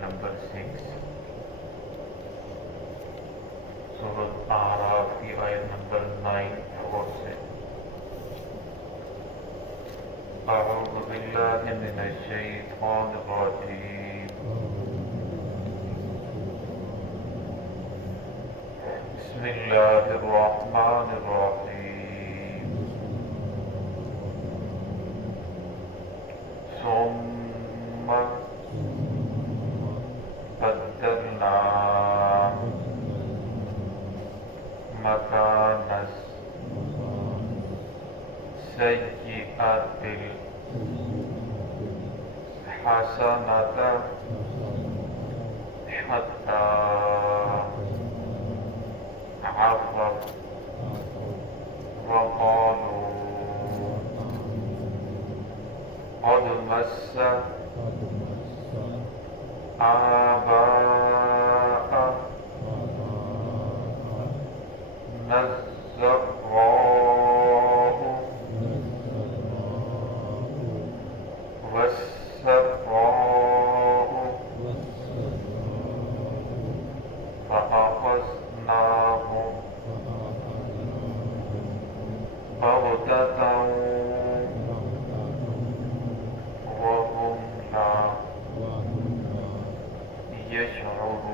Number 6 سورۃ اعراف کی آیت نمبر 9 سے اعوذ باللہ من الشیطان الرجیم بسم اللہ الرحمن الرحیم ثم بدلنا مكان السيئة الحسنة حتى عفوا وقالوا قد مس آباءنا الضراء والسراء فأخذناهم بغتة وهم لا يشعرون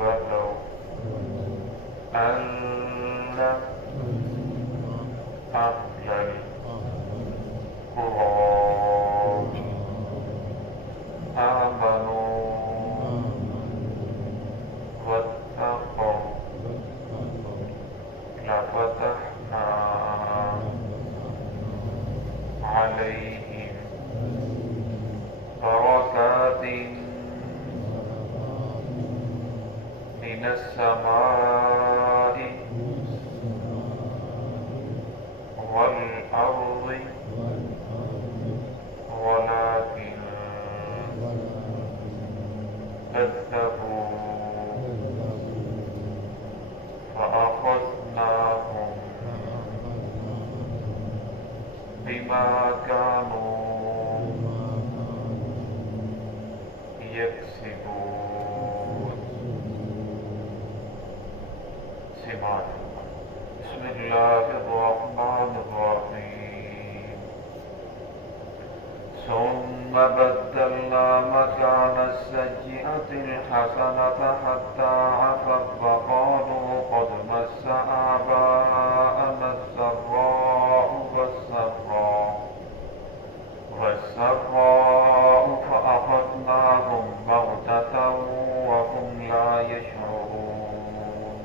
ولو أن أهل القرى آمنوا واتقوا لفتحنا عليهم بركات من السماء والأرض ولكن كذبوا فأخذناهم بما كانوا يكسبون. سماعت بسم اللہ الرحمن الرحیم ثم بدلنا مكان السيئة الحسنة حتى عفوا وقالوا قد مس آباءنا الضراء والسراء فأخذناهم بغتة وهم لا يشعرون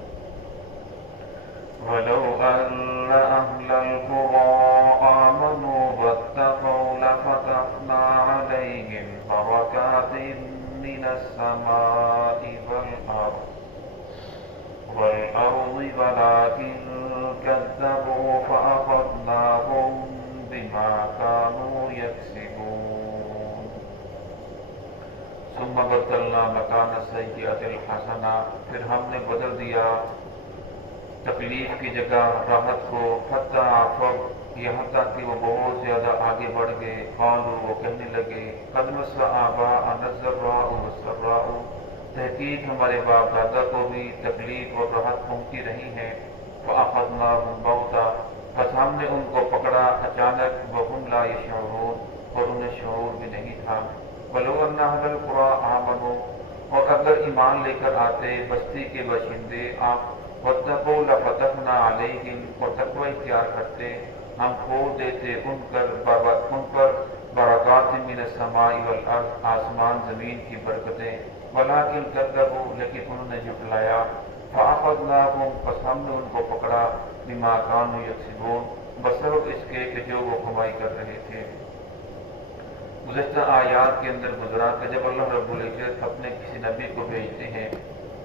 ولو أن أهل القرى آمنوا واتقوا لفتحنا عليهم بركات من السماء والأرض ولكن كذبوا فأخذناهم بما كانوا يكسبون. ثم بدلنا مكان السيئة الحسنة پھر ہم نے بدل دیا تکلیف کی جگہ راحت کو حتی عفوا یہاں تک کہ وہ بہت زیادہ آگے بڑھ گئے. قالوا وہ کہنے لگے قد مس آباءنا الضراء والسراء تحقیق ہمارے باپ دادا کو بھی تکلیف اور راحت پہنچتی رہی ہے. فأخذناهم بغتة بس ہم نے ان کو پکڑا اچانک. وهم لا يشعرون اور انہیں شعور بھی نہیں تھا. ولو ان اہل القرى آمنوا اور اگر ایمان لے کر آتے بستی کے باشندے آپ واتقوا لفتحنا علیہم اور تقوی اختیار کرتے ہم کھول دیتے ان پر برکات من السماء والارض آسمان زمین کی برکتیں. ولکن کذبوا لیکن انہوں نے جھٹلایا. فأخذناهم پس ہم نے ان کو پکڑا بما كانوا یکسبون بسبب اس کے کہ جو وہ کمائی کر رہے تھے. گزشتہ آیات کے اندر گزرا کہ جب اللہ رب العزت اپنے کسی نبی کو بھیجتے ہیں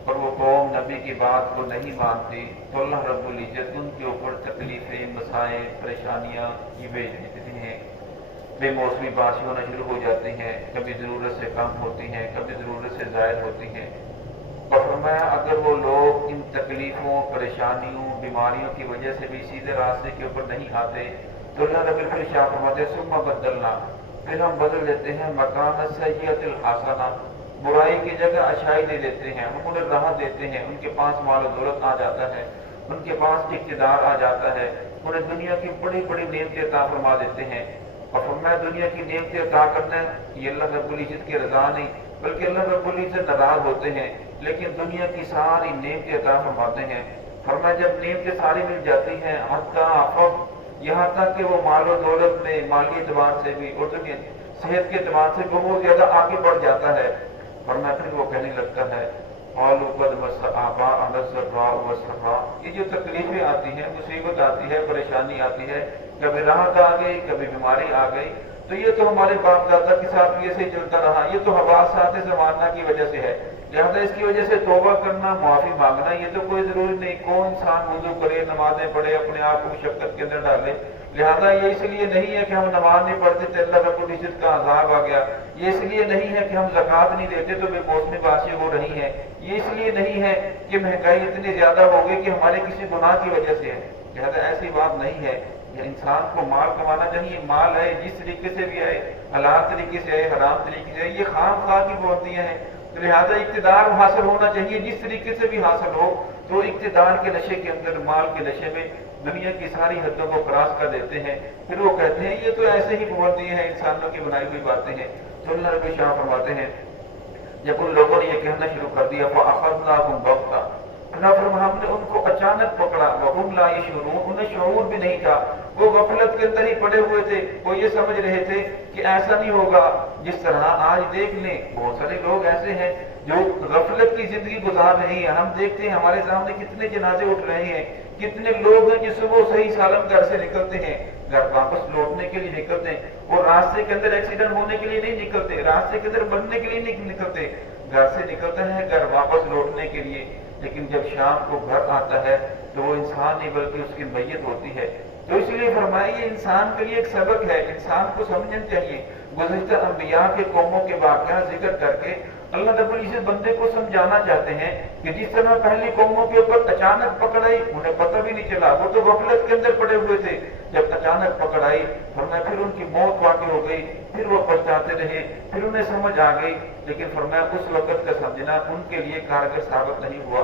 اور وہ قوم نبی کی بات کو نہیں مانتی تو اللہ رب العزت ان کے اوپر تکلیفیں مسائل پریشانیاں یہ بھیج دیتے ہیں. بے موسمی بارشیں ہونا شروع ہو جاتی ہیں, کبھی ضرورت سے کم ہوتی ہیں, کبھی ضرورت سے زائد ہوتی ہیں. اور فرمایا اگر وہ لوگ ان تکلیفوں, پریشانیوں, بیماریوں کی وجہ سے بھی سیدھے راستے کے اوپر نہیں آتے تو اللہ رب العزت شاہ فرماتے ثم بدلنا, پھر ہم بدل لیتے ہیں مکان سیئۃ الحسنہ، برائی کی جگہ اچھائی دے دیتے ہیں، ہم انہیں راحت دیتے ہیں، ان کے پاس مال و دولت آ جاتا ہے، ان کے پاس اقتدار آ جاتا ہے، انہیں دنیا کی بڑی بڑی نعمتیں عطا فرما دیتے ہیں۔ اور فرمایا دنیا کی نعمتیں عطا کرنا یہ اللہ رب العزت کی رضا نہیں، بلکہ اللہ رب العزت ناراض ہوتے ہیں، لیکن دنیا کی ساری نعمتیں عطا فرماتے ہیں۔ فرمایا جب نعمتیں ساری مل جاتی ہیں حتیٰ فب، یہاں تک کہ وہ مال و دولت میں مالی اعتبار سے بھی اور دنیا صحت کے اعتبار سے بہت زیادہ آگے بڑھ جاتا ہے، ورنہ پھر وہ کہنے لگتا ہے قالوا قد مس آباءنا الضراء والسراء، یہ جو تکلیفیں آتی ہیں، مصیبت آتی ہے، پریشانی آتی ہے، کبھی راحت آ گئی، کبھی بیماری آ گئی، تو یہ تو ہمارے باپ دادا کے ساتھ بھی ایسے ہی چلتا رہا، یہ تو حواسات زمانہ کی وجہ سے ہے، لہذا اس کی وجہ سے توبہ کرنا، معافی مانگنا یہ تو کوئی ضروری نہیں، کون انسان وضو کرے، نمازیں پڑھے، اپنے آپ کو مشقت کے اندر ڈالے، لہذا یہ اس لیے نہیں ہے کہ ہم نماز نہیں پڑھتے تو اللہ رب العزت کا عذاب آ گیا، یہ اس لیے نہیں ہے کہ ہم زکوٰۃ نہیں دیتے تو بے موسمی بارشیں ہو رہی ہیں، یہ اس لیے نہیں ہے کہ مہنگائی اتنی زیادہ ہو گئی کہ ہمارے کسی گناہ کی وجہ سے ہے، لہذا ایسی بات نہیں ہے۔ انسان کو مال کمانا چاہیے، مال آئے جس طریقے سے بھی آئے، حلال طریقے سے آئے، حرام طریقے سے آئے، یہ خام خواہ کی پابندیاں ہیں، تو لہٰذا اقتدار حاصل ہونا چاہیے جس طریقے سے بھی حاصل ہو، تو اقتدار کے نشے کے اندر، مال کے نشے میں دنیا کی ساری حدوں کو کراس کر دیتے ہیں، پھر وہ کہتے ہیں یہ تو ایسے ہی پابندیاں ہیں، انسانوں کی بنائی ہوئی باتیں ہیں۔ تو اللہ رب شاہ فرماتے ہیں جب ان لوگوں نے یہ کہنا شروع کر دیا فَأَخَذْنَاهُمْ بَغْتَةً، ہم نے ان کو اچانک پکڑا، وَهُمْ لَا يَشْعُرُونَ، انہیں شعور بھی نہیں تھا، وہ غفلت کے اندر ہی پڑے ہوئے تھے، وہ یہ سمجھ رہے تھے کہ ایسا نہیں ہوگا جس طرح آج دیکھ لیں بہت سارے لوگ ایسے ہیں جو غفلت کی زندگی گزار رہے ہیں، ہم دیکھتے ہیں ہمارے سامنے کتنے جنازے اٹھ رہے ہیں، کتنے لوگ ہیں جو صبح صحیح سالم گھر سے نکلتے ہیں، گھر واپس لوٹنے کے لیے نکلتے ہیں، اور راستے کے اندر ایکسیڈنٹ ہونے کے لیے نہیں نکلتے، راستے کے اندر بننے کے لیے نہیں نکلتے، گھر سے نکلتا ہے گھر واپس لوٹنے کے لیے، لیکن جب شام کو گھر آتا ہے تو وہ انسان نہیں بلکہ اس کی میت ہوتی ہے۔ تو اس لیے فرمایا یہ انسان کے لیے ایک سبق ہے، انسان کو سمجھنا چاہیے، گزشتہ انبیاء کے قوموں کے واقعات ذکر کر کے اللہ رب العزت بندے کو سمجھانا چاہتے ہیں کہ جس طرح پہلی قوموں کے اوپر اچانک پکڑ آئی، انہیں پتہ بھی نہیں چلا، وہ تو غفلت کے اندر پڑے ہوئے تھے، جب اچانک پکڑ آئی فرمایا پھر ان کی موت واقع ہو گئی، پھر وہ پچھتاتے رہے، پھر انہیں سمجھ آ گئی، لیکن فرمایا اس وقت کا سمجھنا ان کے لیے کارگر ثابت نہیں ہوا۔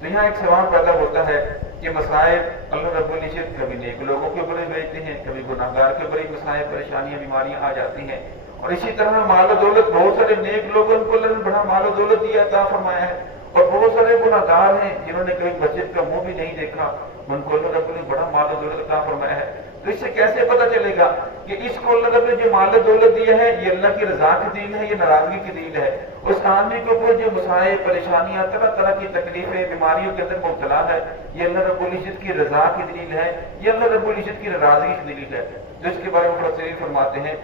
تو یہاں ایک سوال پیدا ہوتا ہے کہ مصائب اللہ رب العزت کبھی نیک لوگوں کے اوپر بھیجتے ہیں، کبھی گناہ گار کے اوپر مصائب، پریشانیاں، بیماریاں آ جاتی ہیں، اور اسی طرح مال و دولت، بہت سارے نیک لوگوں کو اللہ نے بڑا مال و دولت دیا عطا فرمایا ہے، اور بہت سارے گناہ گار ہیں جنہوں نے کبھی مسجد کا منہ بھی نہیں دیکھا، ان کو اللہ رب نے بڑا مال و دولت عطا فرمایا ہے۔ تو اس سے کیسے پتہ چلے گا کہ اس کو اللہ رب نے جو مال و دولت دیا ہے یہ اللہ کی رضا کی دین ہے، یہ ناراضگی کی دین ہے؟ اس آدمی کے اوپر جو مسائل، پریشانیاں، طرح طرح کی تکلیفیں، بیماریوں کے اندر مبتلا ہے، یہ اللہ رب العزت کی رضا کی دلیل ہے، یہ اللہ رب العزت کی ناراضگی کی دلیل ہے؟ جو اس کے بارے میں مفسرین فرماتے ہیں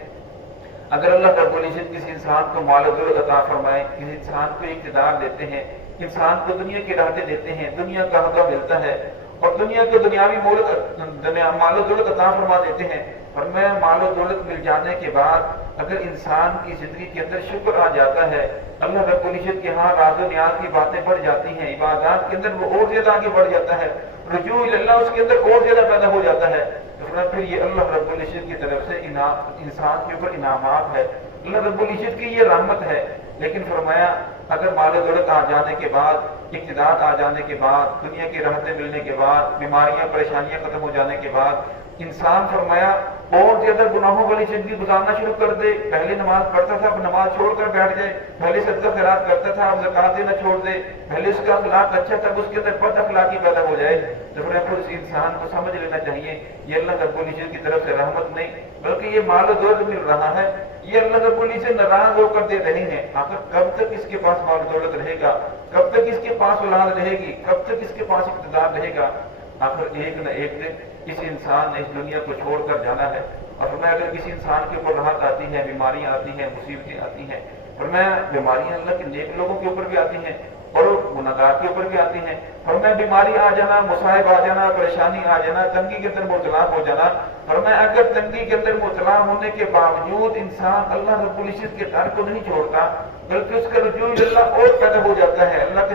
اگر اللہ رب العزت کسی انسان کو مال و دولت عطا فرمائے، کسی انسان کو اقتدار دیتے ہیں، انسان کو دنیا کی راحتیں دیتے ہیں، دنیا کا حقہ ملتا ہے، اور دنیا کو دنیاوی مال و دولت عطا فرما دیتے ہیں، اور میں مال و دولت مل جانے کے بعد اگر انسان کی زندگی کے اندر شکر آ جاتا ہے، اللہ رب العزت کے ہاں راز و نیاز کی باتیں بڑھ جاتی ہیں، عبادات کے اندر وہ اور زیادہ آگے بڑھ جاتا ہے، رجوع اللہ اس کے اندر اور زیادہ پیدا ہو جاتا ہے، پھر یہ اللہ رب العزت کی طرف سے انسان کے اوپر انعامات ہے، اللہ رب العزت کی یہ رحمت ہے۔ لیکن فرمایا اگر مال و دولت آ جانے کے بعد، اقتدار آ جانے کے بعد، دنیا کی راحتیں ملنے کے بعد، بیماریاں، پریشانیاں ختم ہو جانے کے بعد انسان فرمایا اور زیادہ گناہوں والی زندگی گزارنا شروع کر دے، پہلے نماز پڑھتا تھا اب نماز چھوڑ کر بیٹھ جائے، پہلے صدقہ خیرات کرتا تھا اب زکوٰۃ دینا چھوڑ دے، پہلے اس کا اخلاق اچھا تھا اب اس کے اندر بد اخلاقی پیدا ہو جائے، تو پھر اس انسان کو سمجھ لینا چاہیے یہ اللہ رب العزت کی طرف سے رحمت نہیں بلکہ یہ مال و دولت مل رہا ہے، یہ اللہ رب العزت ناراض ہو کر دے رہے ہیں۔ آخر کب تک اس کے پاس مال و دولت رہے گا، کب تک اس کے پاس اولاد رہے گی، کب تک اس کے پاس اقتدار رہے گا؟ آخر ایک نہ ایک دن اس انسان نے اس دنیا کو چھوڑ کر جانا ہے، اور میں اگر کسی انسان کے اوپر راحت آتی ہے، بیماریاں آتی ہیں، مصیبتیں آتی ہیں، اور میں بیماریاں اللہ کے نیک لوگوں کے اوپر بھی آتی ہیں اور گناہ گار کے اوپر بھی آتی ہیں، اور میں بیماری آ جانا، مصائب آ جانا، پریشانی آ جانا، تنگی کے اندر مبتلا ہو جانا، اور میں اگر تنگی کے اندر مبتلا ہونے کے باوجود انسان اللہ رب العزت کے ڈر کو نہیں چھوڑتا بلکہ اس کا رجوع اللہ اور پیدا ہو جاتا ہے، اللہ کے